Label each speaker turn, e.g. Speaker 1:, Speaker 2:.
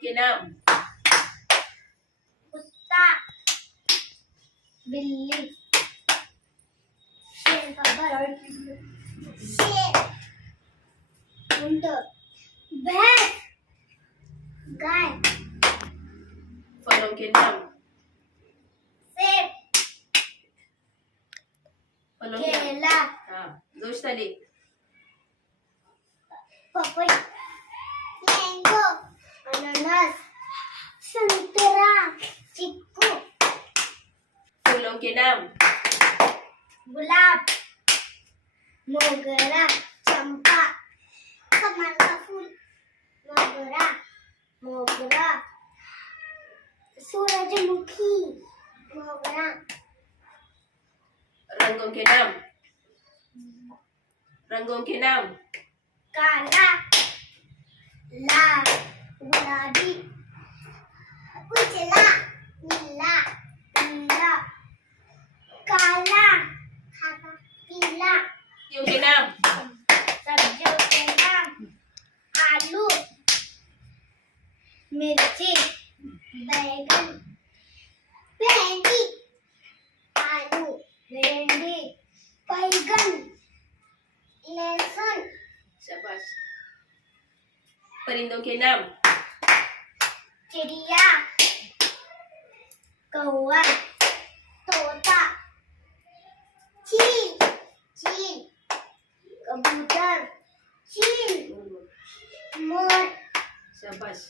Speaker 1: के नाम
Speaker 2: कुत्ता
Speaker 3: बिल्ली
Speaker 4: शेर
Speaker 5: गाय
Speaker 1: फलों के नाम केला के हाँ दोस्त Ali golong okay, ke-6.
Speaker 6: Gulab.
Speaker 7: Mogera.
Speaker 8: Campak.
Speaker 9: Kemalafun.
Speaker 10: Mogera.
Speaker 11: Mogera.
Speaker 12: Surajemuki.
Speaker 13: Mogera.
Speaker 1: Ranggong ke-6. Ranggong ke-6.
Speaker 14: Kala.
Speaker 15: La.
Speaker 16: Gulabik.
Speaker 17: मिर्ची
Speaker 18: बैगन
Speaker 19: भिंडी
Speaker 20: आलू
Speaker 21: भिंडी
Speaker 22: बैगन
Speaker 23: लहसुन
Speaker 1: शाबाश परिंदों के नाम
Speaker 24: चिड़िया
Speaker 25: कौआ
Speaker 26: तोता
Speaker 27: चील
Speaker 28: चील
Speaker 29: कबूतर
Speaker 30: चील
Speaker 31: मोर
Speaker 1: शाबाश